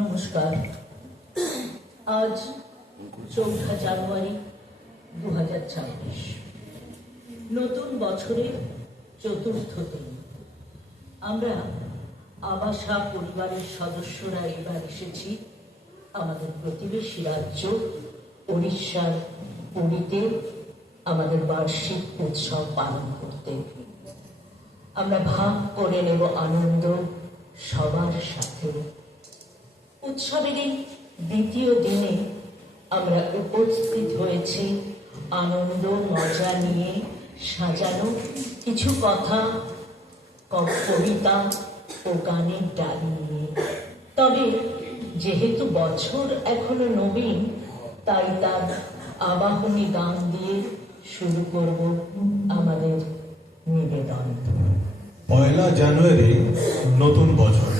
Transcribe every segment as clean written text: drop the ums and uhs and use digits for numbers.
নমস্কার। আজ 4 জানুয়ারি 2026, নতুন বছরের চতুর্থ দিন। আমরা আবাসা পরিবারের সদস্যরা এবার এসেছি আমাদের প্রতিবেশী রাজ্য উড়িষ্যার পুরীতে আমাদের বার্ষিক উৎসব পালন করতে। আমরা ভাগ করে নেব আনন্দ সবার সাথে। উৎসবের এই দ্বিতীয় দিনে আমরা উপস্থিত হয়েছি আনন্দ মজা নিয়ে সাজানো কিছু কথা, কবিতা ও গানের ডালি নিয়ে। তবে যেহেতু বছর এখনো নবীন, তাই তার আবাহনী গান দিয়ে শুরু করব আমাদের নিবেদন। 1 জানুয়ারি নতুন বছর।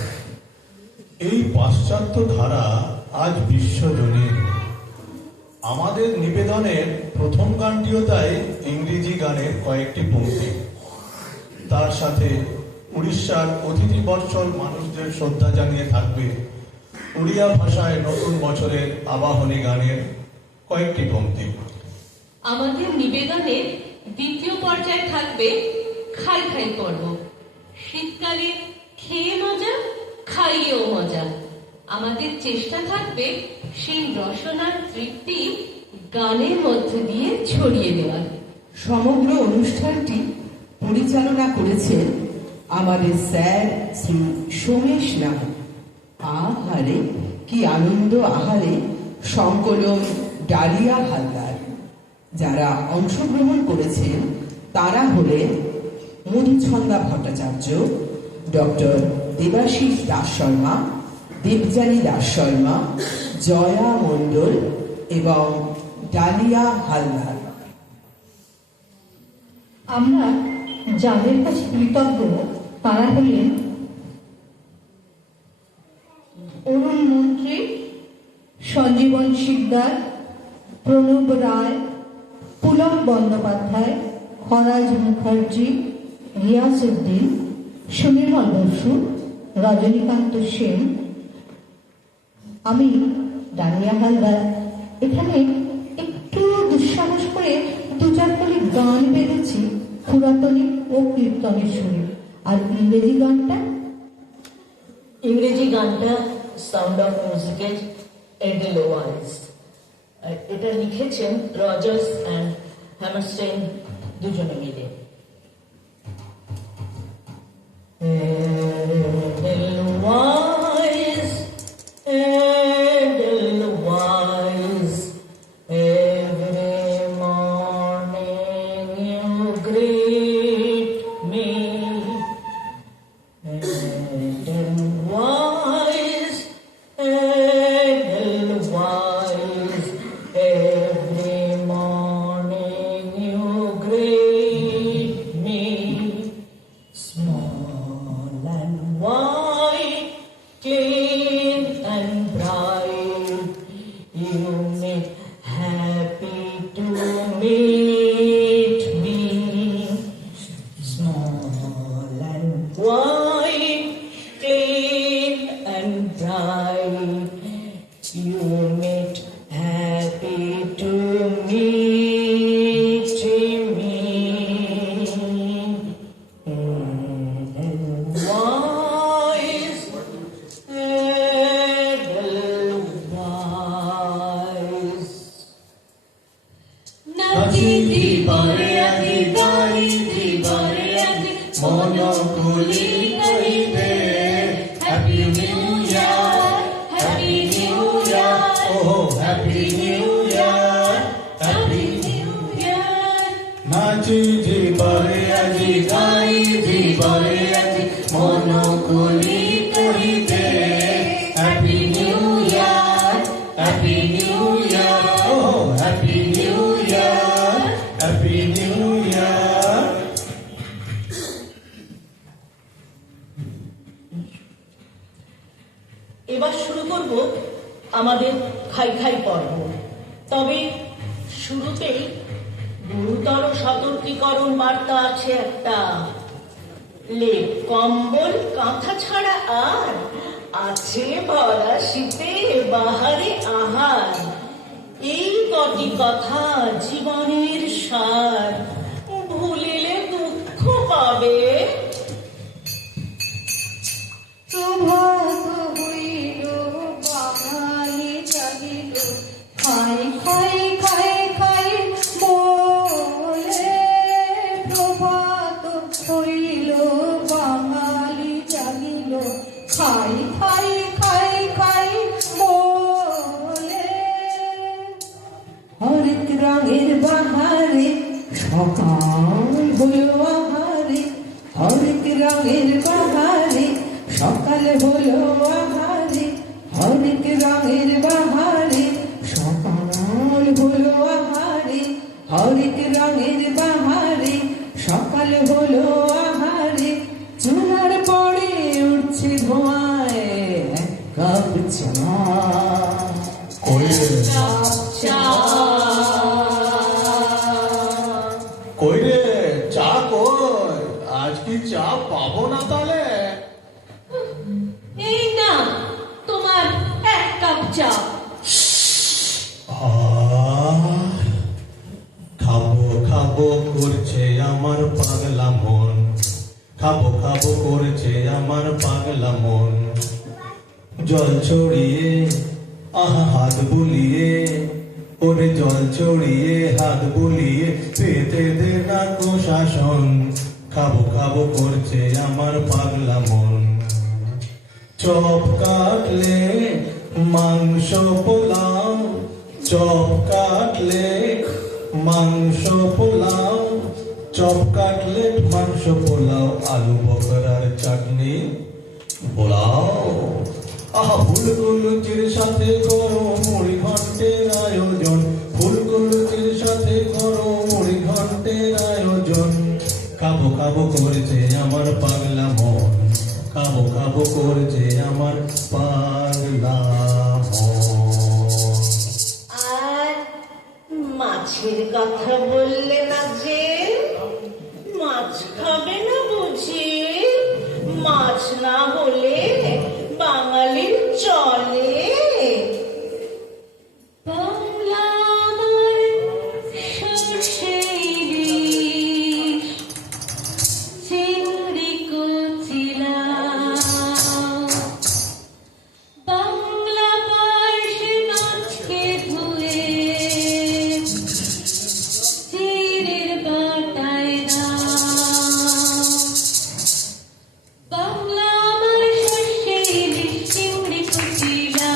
এই পাশ্চাত্য ধারা আজ বিশ্বজনীন। আমাদের নিবেদনের প্রথম গানটিও তাই ইংরেজি গানের কয়েকটি পংক্তি। তার সাথে উড়িষ্যার অতিথি বৎসল মানুষদের শ্রদ্ধা জানিয়ে থাকবে উড়িয়া ভাষায় নতুন বছরের আবাহনী গানের কয়েকটি পংক্তি। আমাদের নিবেদনের দ্বিতীয় পর্যায়ে থাকবে খাই খাই পর্ব। শীতকালে খেয়ে মজা, খাইয়েও মজা। আমাদের চেষ্টা থাকবে সেই রসনার তৃপ্তি গানের মধ্যে দিয়ে ছড়িয়ে দেওয়ার। সমগ্র অনুষ্ঠানটি পরিচালনা করেছেন আমাদের স্যার শ্রী সোমেশ নাগ। আহারে কি আনন্দ, আহারে সংকলন ডালিয়া হালদার। যারা অংশগ্রহণ করেছেন তারা হলেন মধুছন্দা ভট্টাচার্য, ডক্টর দেবাশিস দাস শর্মা, দেবযানী দাস শর্মা, জয়া মণ্ডল এবং ডালিয়া হালদার। আমরা যাদের কাছে কৃতজ্ঞ তারা হলেন অরুণ মন্ত্রী, সঞ্জীবন শিকদার, প্রণব রায়, পুলক বন্দ্যোপাধ্যায়, খরাজ মুখার্জি, রিয়াজউদ্দিন, সুনির্মল বসু, রজনীকান্ত সেন। আমি ডালিয়া হালদার এখানে একটু দুঃসাহস করে 2-4 কলি গান বেঁধেছি পুরাতনী ও কীর্তনের সুরে। আর ইংরেজি গানটা সাউন্ড অফ মিউজিকের এডেলওয়াইজ। এটা লিখেছেন রজার্স অ্যান্ড হ্যামারস্টেইন দুজনে মিলে। Edelweiss, Edelweiss, every morning you greet me. Edelweiss, Edelweiss, every morning you greet me. Small and white, clean and bright, you make happy to meet me. Small and white, clean and bright, you make happy to meet me. Edelweiss, Edelweiss. নাচি দিবরে আদি গাই দিবরে আদি মনোকুলি করিতে happy new year, happy new year, ওহো happy new year, happy new year. নাচি দিবরে আজি গাই দিবরে আজি মনোকুলি করিতে happy new year, happy new year, ওহো happy new year, happy new year. এবার শুরু করব আমাদের খাই খাই পর্ব। তবে শুরুতেই গুরুতর সতর্কীকরণ বার্তা আছে একটা। লেপ কম্বল কাঁথা ছাড়া আর আছে ভরা শীতে বাহারে আহার, এই কটি কথা জীবনের সার, ভুলিলে দুঃখ পাবে। প্রভাত হইল বাঙালি জাগিল, খাই খাই খাই খাই বলে। প্রভাত হইল বাঙালি জাগিল, খাই খাই খাই খাই বলে। হরেক রঙের বাহারে সকাল হলো আহারে, হরেক রঙের বাহারে সকাল হলো আহারে, হরেক রঙের বাহারে সকাল হলো আহারে, হরেক রঙের বাহারে সকাল হলো আহারে। চুলার পরে উঠছে ধোঁয়ায় এক কাপ চা। কইরে কইরে চা কই? আজ কি চা পাবো না তাহলে? এই না তোমার এক কাপ চা। খাবো খাবো করছে আমার পাগলা মন, খাবো খাবো করছে আমার পাগলা মন। জল ছড়িয়ে আহা হাত বুলিয়ে, ওরে জল ছড়িয়ে হাত বুলিয়ে পেতে দে না কো শাসন। খাবো খাবো করছে আমার পাগলা মন। চপ কাটলে মাংস পোলাও, চপ কাটলে মাংস পোলাও, চপ কাটলেট মাংস পোলাও, আলু বকরার চাটনি পোলাও। আহা ফুলকলুচির সাথে করো মুড়ি ঘন্টের আয়োজন, ফুলকলুচির সাথে করো মুড়ি ঘন্টের আয়োজন। খাবো খাবো করেছে আমার পাগলা মন, খাবো খাবো করেছে আমার পাগলা মন। আর মাছের কথা বললে না যে, মাছ খাবে না বুঝি? মাছ না হলে বাঙালির চলে? বাংলা আমার সর্ষের ইলিশ, চিংড়ি কচিলা। বাংলা পার্শে মাছকে ধুয়ে চিড়ের বাটায় দাও। বাংলা আমার সর্ষের ইলিশ, চিংড়ি কচিলা।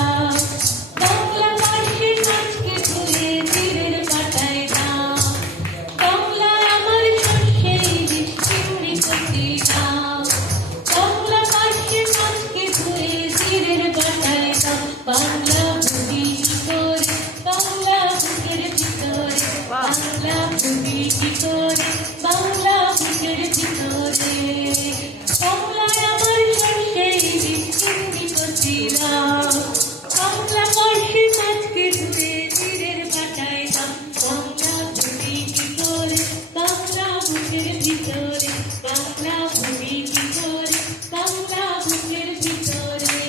বাংলা পার্শে মাছকে ধুয়ে চিড়ের বাটায় দাও। বাংলা আমার সর্ষের ইলিশ, চিংড়ি কচিলা। বাংলা পার্শে মাছকে ধুয়ে চিড়ের বাটায় দাও। বাংলা বুঝি কি করে বাংলা বুকের ভিতরে, বাংলা বুঝি কি করে বাংলা বুকের ভিতরে। বাংলায় আমার সর্ষের ইলিশ, চিংড়ি কচিলা। বাংলা পার্শে মাছকে ধুয়ে চিড়ের বাটায় দাও। বাংলা বুঝি কি করে বাংলা বুকের ভিতরে, বাংলা বুঝি কি করে বাংলা বুকের ভিতরে।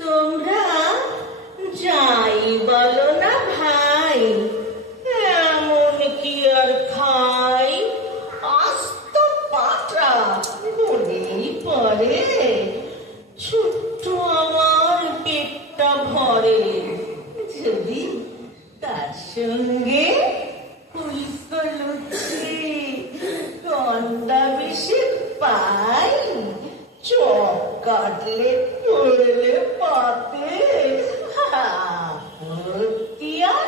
তোমরা যাই বলো না ভাই, এমন কি আর খাই? আস্ত পাটা বলেই পরে, ছোট্ট আমার পেটটা ভরে। যদি তার সঙ্গে ফুলকলুচি গন্ডা বেশি পাই, চপ কাটলেট করলে পাতে, আপত্তি আর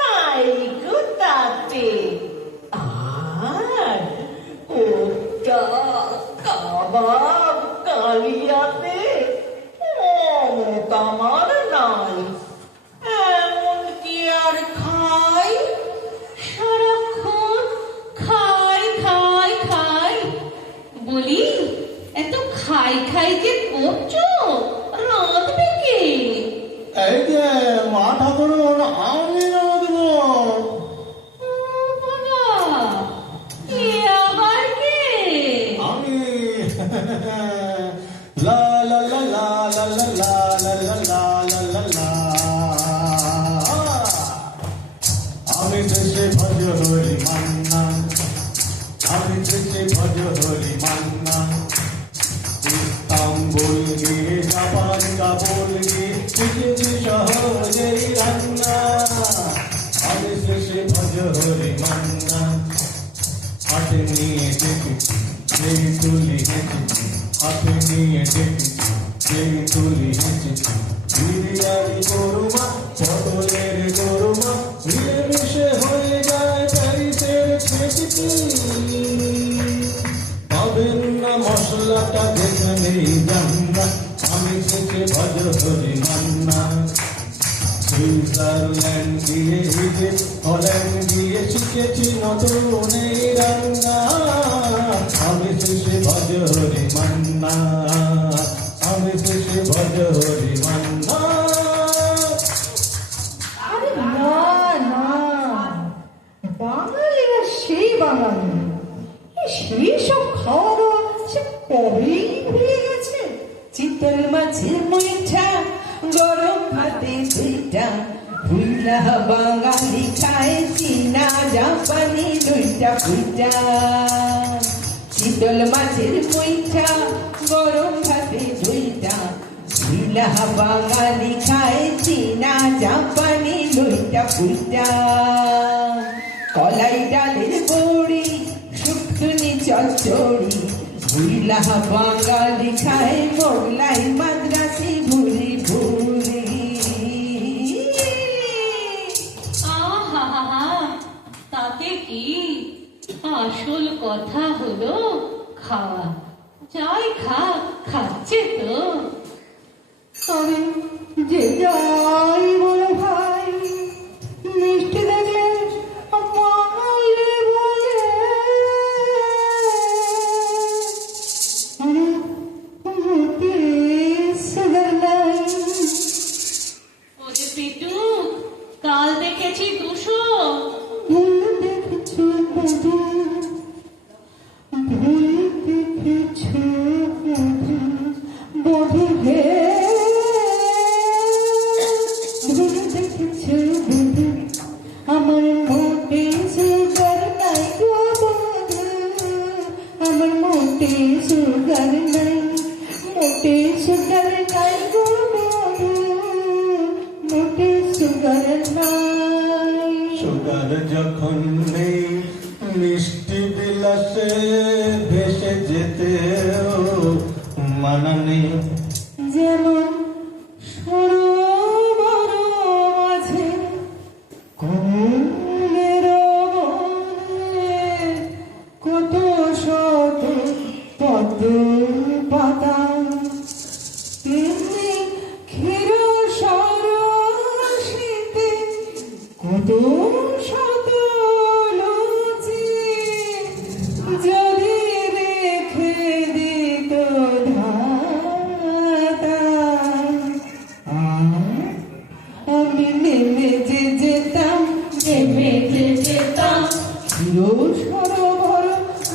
নাই গো তাতে। আর কোটা কাবাব কালিয়াতে অমত আমার নাই। এমন কি আর খাই? সারাক্ষণ খাই খাই খাই। বলি এত খাই খাই যে করছো, রাঁধবে কে? এই যে মা ঠাকুর আমি রাঁধবো। ও বাবা, এ আবার কে? আমি লাল লা লা লা লা লা লা লা। আমি দেশে ভজ হরি মান্না, আমি দেশে ভজ হরি মান্না। ইস্তাম্বুল গিয়ে জাপান কাবুল গিয়ে শিখেছি সহজেই রান্না। আমি দেশে ভজ হরি মান্না। হাতে নিয়ে ডেকেছি সেই তুলি হেঁটেছি, হাতে নিয়ে ডেকেছি সেই তুলি হেঁটেছি। বিরিয়ানি গরুমা পটলের গরুমা মিলেমিশে হয়ে যায় প্যারিসের খেজতি। পাবেন না মশলাটা দেখে নেই জান্না। আমি শেষে ভজ হরি মান্না। সুইজারল্যান্ড গিয়ে ইজিপ্ট হল্যান্ড গিয়ে শিখেছি নতুন এই রান্না। আমি শেষে ভজ হরি মান্না, আমি শেষে ভজ হরি মান্না। আরে না না, বাঙালিরা সেই বাঙালি, সেই সব খাওয়া দাওয়া সে কবেই ভুলে গেছে। চিতল মাছের মুইঠা গরম ভাতে দুইটা, ভুইলা বাঙালি খায় চীনা জাপানি দুইটা ফুইটা। চিতল মাছের মুইঠা গরম ভাতে দুইটা, ভুইলা বাঙালি খায় চীনা জাপানি দুইটা ফুইটা। কলাই ডালের বড়ি শুকনি চচ্চড়ি, ভুইলা বাঙালি খায় মোগলাই মাদ্রাসি ভুরি ভুরি। আহা, তাতে কি, আসল কথা হলো খাওয়া। যাই খা, খাচ্ছে তো। তবে যে যাই বলো ভাই, মিষ্টি দেখলে বাঙালি বলে। মুখে সুগার নাই। ওরে পেটু, কাল দেখেছি 200। ভুল দেখেছো বধু, ভুল দেখেছো বধু, বধু হে। ভুল দেখেছো বধু, আমার মোটে সুগার নাই গো বধু, আমার মোটে সুগার নাই, মোটে সুগার নাই গো বধু, মোটে সুগার নাই। সুগার যখন নেই মিষ্টি বিলাসে ভেসে যেতেও মানা নেই। যেমন সরোবর মাঝে কমলের বনে কত শত পদ্ম পাতা, তেমনি ক্ষীর সরসিতে কত শত লুচি, যদি রেখে দিত ধাতা, আমি নেমে যে যেতাম, নেমে যে যেতাম ক্ষীর সরোবর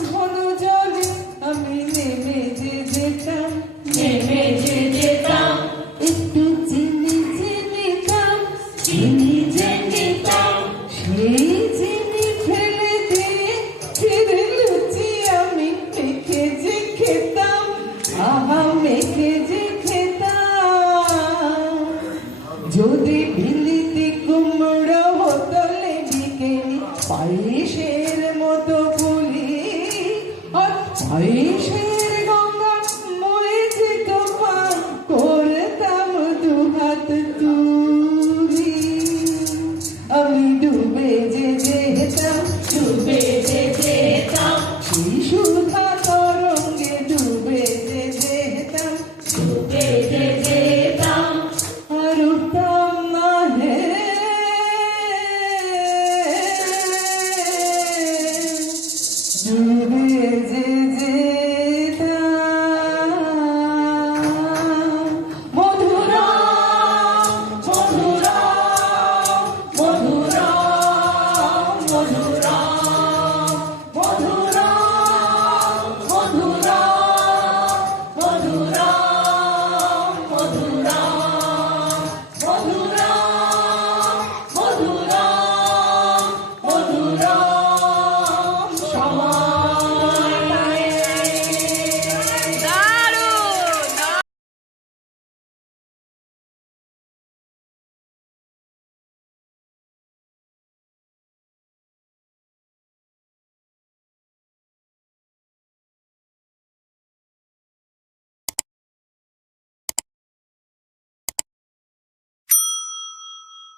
ঘন জলে, আমি নেমে যে যেতাম, নেমে যে